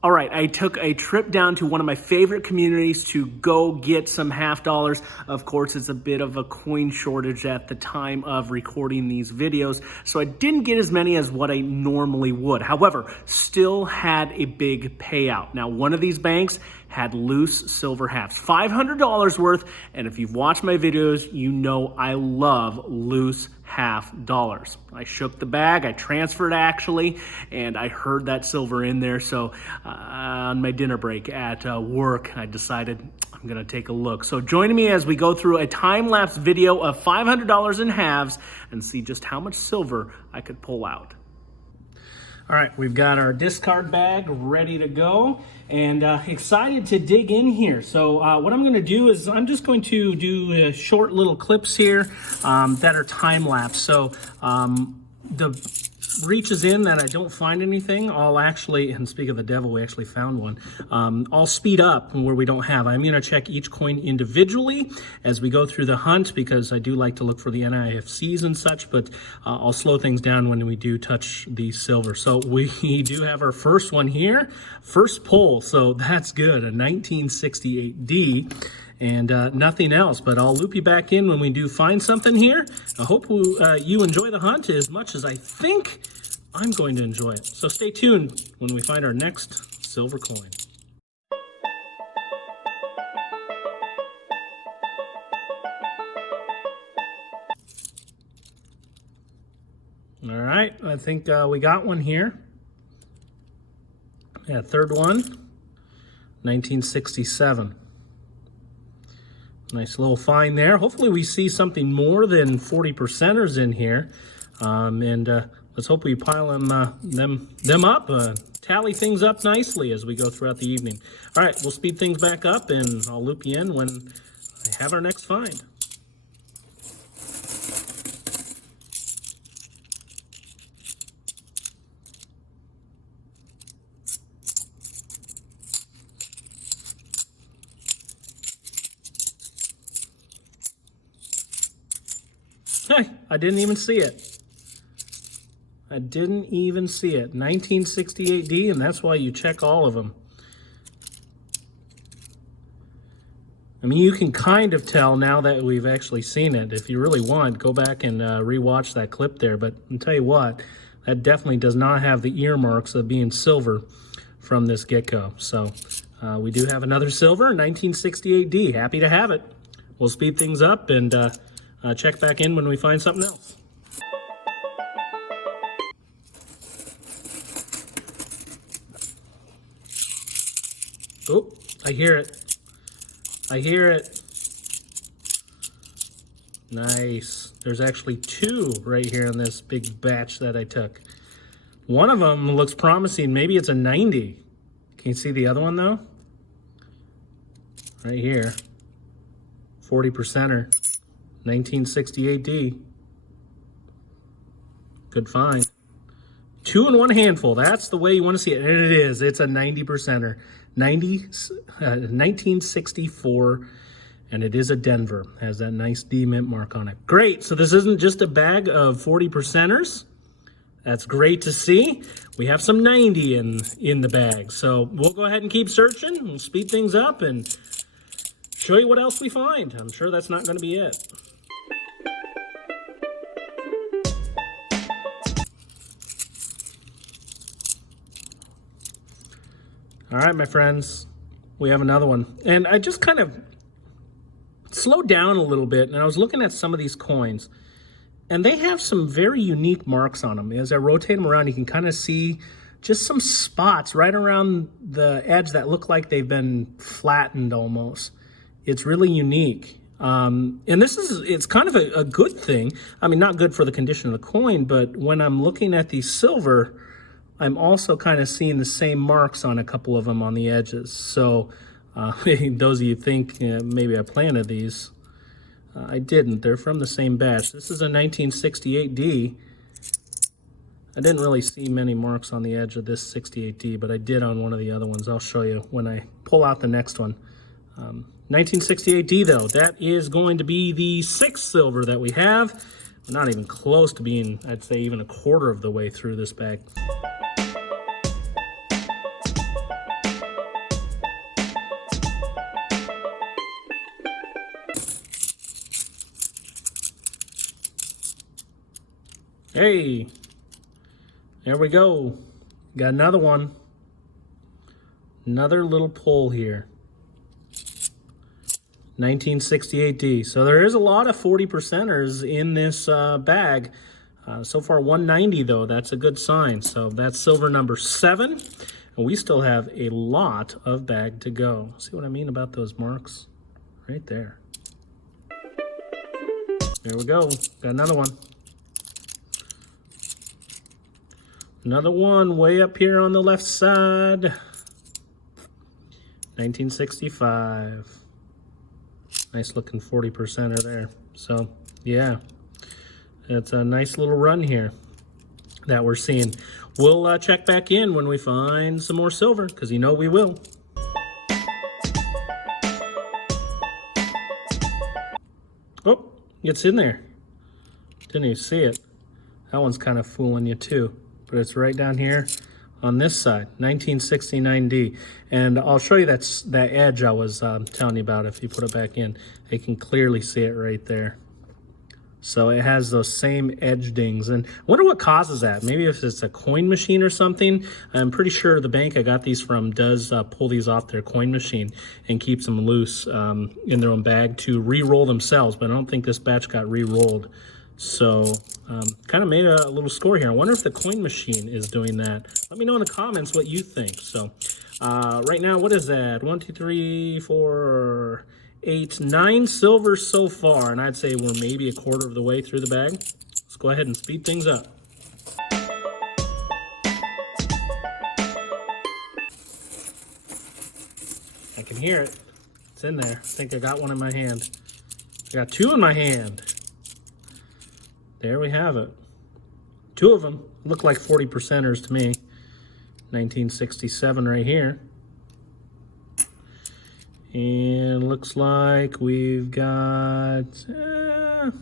All right, I took a trip down to one of my favorite communities to go get some half dollars. Of course, it's a bit of a coin shortage at the time of recording these videos, so I didn't get as many as what I normally would. However, still had a big payout. Now, one of these banks had loose silver halves, $500 worth, and if you've watched my videos, you know I love loose half dollars. I shook the bag, I transferred actually, and I heard that silver in there. So on my dinner break at work, I decided I'm gonna take a look. So join me as we go through a time-lapse video of $500 in halves and see just how much silver I could pull out. All right, we've got our discard bag ready to go and excited to dig in here. So what I'm gonna do is I'm just going to do short little clips here that are time-lapse. So the reaches in that I don't find anything, I'll actually, and speak of the devil, we actually found one, I'll speed up where we don't have. I'm gonna check each coin individually as we go through the hunt because I do like to look for the NIFCs and such, but I'll slow things down when we do touch the silver. So we do have our first one here, first pull, so that's good, a 1968D. And nothing else, but I'll loop you back in when we do find something here. I hope you enjoy the hunt as much as I think I'm going to enjoy it. So stay tuned when we find our next silver coin. All right, I think we got one here. Yeah, third one, 1967. Nice little find there. Hopefully we see something more than 40%ers in here. Let's hope we pile them up, tally things up nicely as we go throughout the evening. All right, we'll speed things back up and I'll loop you in when I have our next find. Hey, I didn't even see it. I didn't even see it. 1968D, and that's why you check all of them. I mean, you can kind of tell now that we've actually seen it. If you really want, go back and rewatch that clip there. But I'll tell you what, that definitely does not have the earmarks of being silver from this get-go. So we do have another silver, 1968D. Happy to have it. We'll speed things up and check back in when we find something else. Oh, I hear it. I hear it. Nice. There's actually two right here in this big batch that I took. One of them looks promising. Maybe it's a 90. Can you see the other one though? Right here. 40%er. 1968D. Good find. Two in one handful. That's the way you want to see it. And it is. It's a 90%er. 1964. And it is a Denver. Has that nice D mint mark on it. Great. So this isn't just a bag of 40%ers. That's great to see. We have some 90 in the bag. So we'll go ahead and keep searching and speed things up and show you what else we find. I'm sure that's not going to be it. All right, my friends, we have another one. And I just kind of slowed down a little bit, and I was looking at some of these coins, and they have some very unique marks on them. As I rotate them around, you can kind of see just some spots right around the edge that look like they've been flattened almost. It's really unique. And it's kind of a good thing. I mean, not good for the condition of the coin, but when I'm looking at the silver, I'm also kind of seeing the same marks on a couple of them on the edges. So those of you think maybe I planted these, I didn't. They're from the same batch. This is a 1968D. I didn't really see many marks on the edge of this 68D, but I did on one of the other ones. I'll show you when I pull out the next one. 1968D though, that is going to be the sixth silver that we have. We're not even close to being, I'd say, even a quarter of the way through this bag. Hey, there we go. Got another one. Another little pull here. 1968D. So there is a lot of 40%ers in this bag. So far 190 though, that's a good sign. So that's silver number 7. And we still have a lot of bag to go. See what I mean about those marks? Right there. There we go. Got another one. Another one way up here on the left side. 1965. Nice looking 40%er there. So yeah, it's a nice little run here that we're seeing. We'll check back in when we find some more silver, because you know we will. Oh, it's in there. Didn't even see it. That one's kind of fooling you too, but it's right down here on this side, 1969D. And I'll show you that edge I was telling you about. If you put it back in, you can clearly see it right there. So it has those same edge dings. And I wonder what causes that. Maybe if it's a coin machine or something. I'm pretty sure the bank I got these from does pull these off their coin machine and keeps them loose in their own bag to re-roll themselves. But I don't think this batch got re-rolled. So kind of made a little score here. I wonder if the coin machine is doing that. Let me know in the comments what you think. So right now, what is that? 1, 2, 3, 4, 8, 9 silver so far. And I'd say we're maybe a quarter of the way through the bag. Let's go ahead and speed things up. I can hear it. It's in there. I think I got one in my hand. I got 2 in my hand. There we have it. 2 of them look like 40%ers to me. 1967 right here. And looks like we've got, I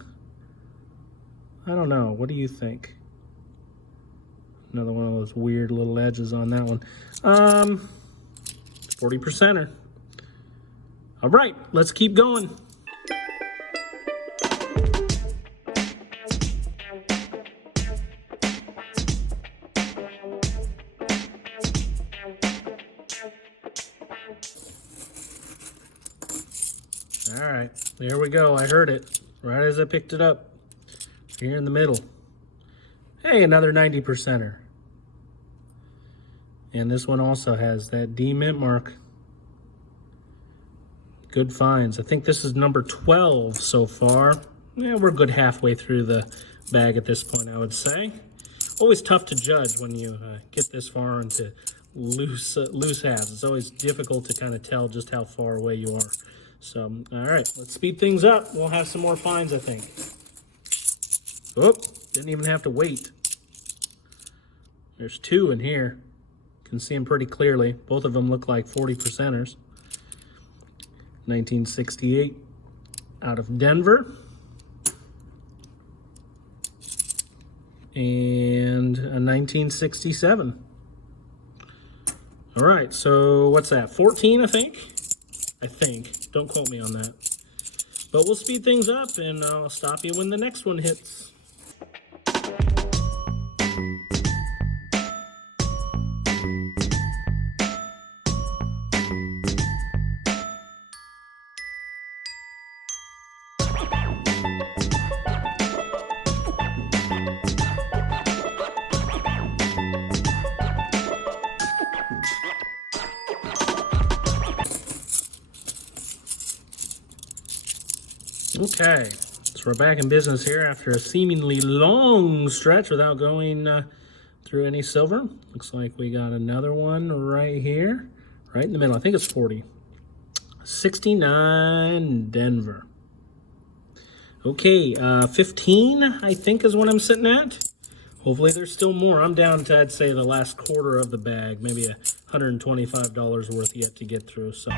don't know. What do you think? Another one of those weird little edges on that one. 40%er. All right, let's keep going. All right, there we go. I heard it right as I picked it up. Here in the middle. Hey, another 90%er. And this one also has that D mint mark. Good finds. I think this is number 12 so far. Yeah, we're good halfway through the bag at this point, I would say. Always tough to judge when you get this far into loose halves. It's always difficult to kind of tell just how far away you are. So, all right, let's speed things up. We'll have some more finds, I think. Oh, didn't even have to wait. There's 2 in here. Can see them pretty clearly. Both of them look like 40%ers. 1968 out of Denver. And a 1967. All right, so what's that? 14, I think? I think. Don't quote me on that. But we'll speed things up, and I'll stop you when the next one hits. Okay, so we're back in business here after a seemingly long stretch without going through any silver. Looks like we got another one right here, right in the middle. I think it's 40. 69 Denver. Okay, 15 I think is what I'm sitting at. Hopefully there's still more. I'm down to, I'd say, the last quarter of the bag, maybe $125 worth yet to get through. So.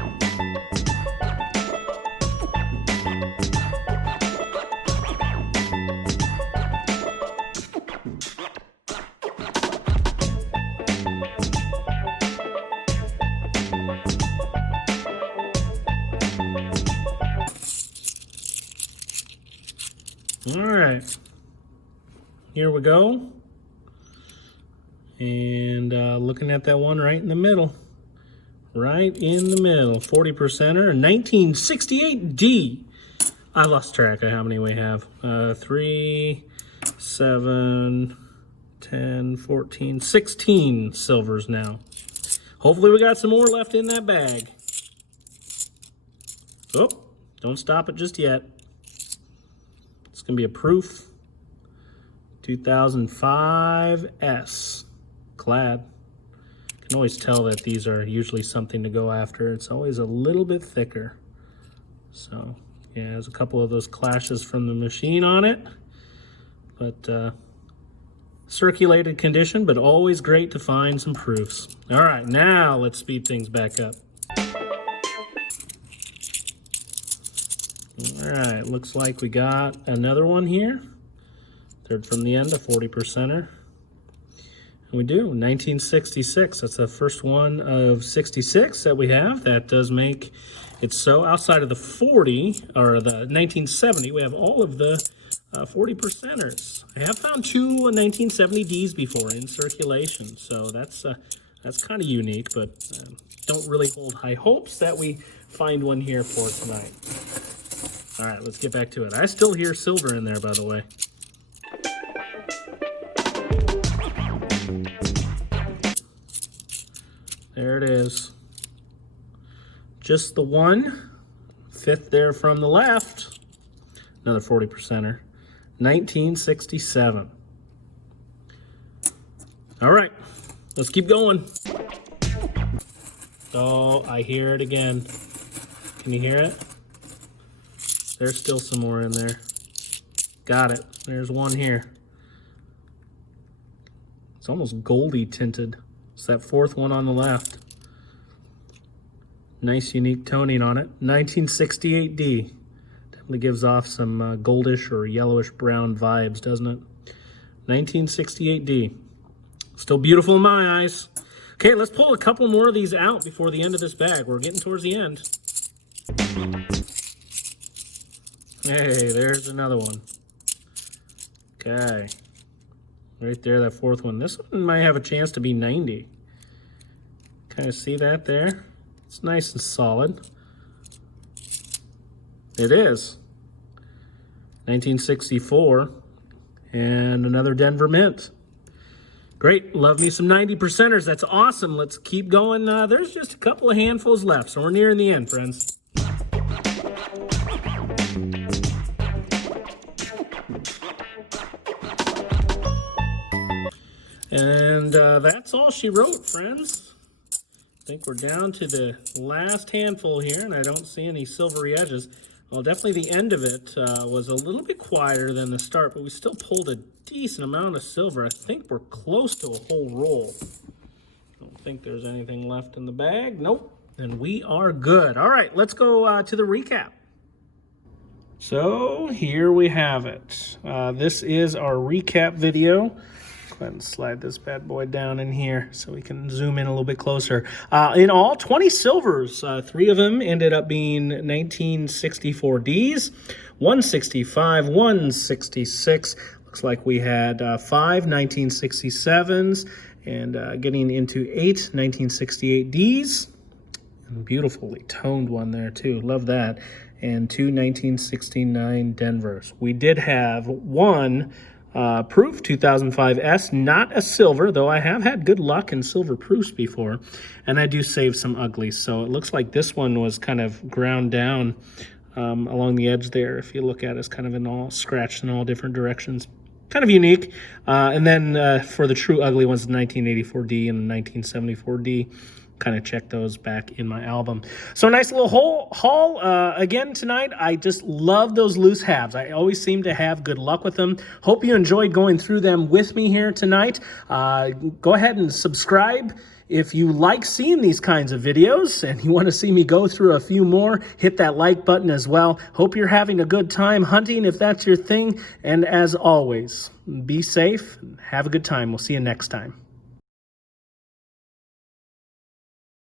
All right. here we go. And looking at that one right in the middle. Right in the middle, 40%er, 1968D. I lost track of how many we have. 3, 7, 10, 14, 16 silvers now. Hopefully we got some more left in that bag. Oh, don't stop it just yet. It's going to be a proof. 2005 S. Clad. You can always tell that these are usually something to go after. It's always a little bit thicker. So, yeah, there's a couple of those clashes from the machine on it. But, circulated condition, but always great to find some proofs. All right, now let's speed things back up. All right, looks like we got another one here. Third from the end, a 40%er. And we do, 1966. That's the first one of 66 that we have. That does make it so. Outside of the 40, or the 1970, we have all of the 40%ers. I have found two 1970Ds before in circulation, so that's kind of unique, but don't really hold high hopes that we find one here for tonight. All right, let's get back to it. I still hear silver in there, by the way. There it is. Just the one. Fifth there from the left. Another 40%er. 1967. All right, let's keep going. Oh, I hear it again. Can you hear it? There's still some more in there. Got it. There's one here. It's almost goldy tinted. It's that fourth one on the left. Nice unique toning on it. 1968D. Definitely gives off some goldish or yellowish brown vibes, doesn't it? 1968D. Still beautiful in my eyes. Okay, let's pull a couple more of these out before the end of this bag. We're getting towards the end. Hey, there's another one. Okay. Right there, that fourth one. This one might have a chance to be 90. Kind of see that there? It's nice and solid. It is. 1964. And another Denver Mint. Great. Love me some 90%ers. That's awesome. Let's keep going. There's just a couple of handfuls left, so we're nearing the end, friends. And that's all she wrote, friends. I think we're down to the last handful here, and I don't see any silvery edges. Well, definitely the end of it was a little bit quieter than the start, but we still pulled a decent amount of silver. I think we're close to a whole roll. Don't think there's anything left in the bag. Nope. And we are good. All right, let's go to the recap. So here we have it. This is our recap video. Go ahead and slide this bad boy down in here so we can zoom in a little bit closer. In all, 20 silvers. 3 of them ended up being 1964Ds, 165, 166. Looks like we had 5 1967s and getting into 8 1968Ds. And beautifully toned one there too. Love that. And 2 1969 Denvers. We did have one proof 2005 S, not a silver, though I have had good luck in silver proofs before, and I do save some uglies. So it looks like this one was kind of ground down along the edge there. If you look at it, it's kind of in all scratched in all different directions. Kind of unique. And then for the true ugly ones, the 1984D and the 1974D. Kind of check those back in my album. So nice little haul again tonight. I just love those loose halves. I always seem to have good luck with them. Hope you enjoyed going through them with me here tonight. Go ahead and subscribe if you like seeing these kinds of videos and you want to see me go through a few more. Hit that like button as well. Hope you're having a good time hunting if that's your thing. And as always, be safe and have a good time. We'll see you next time.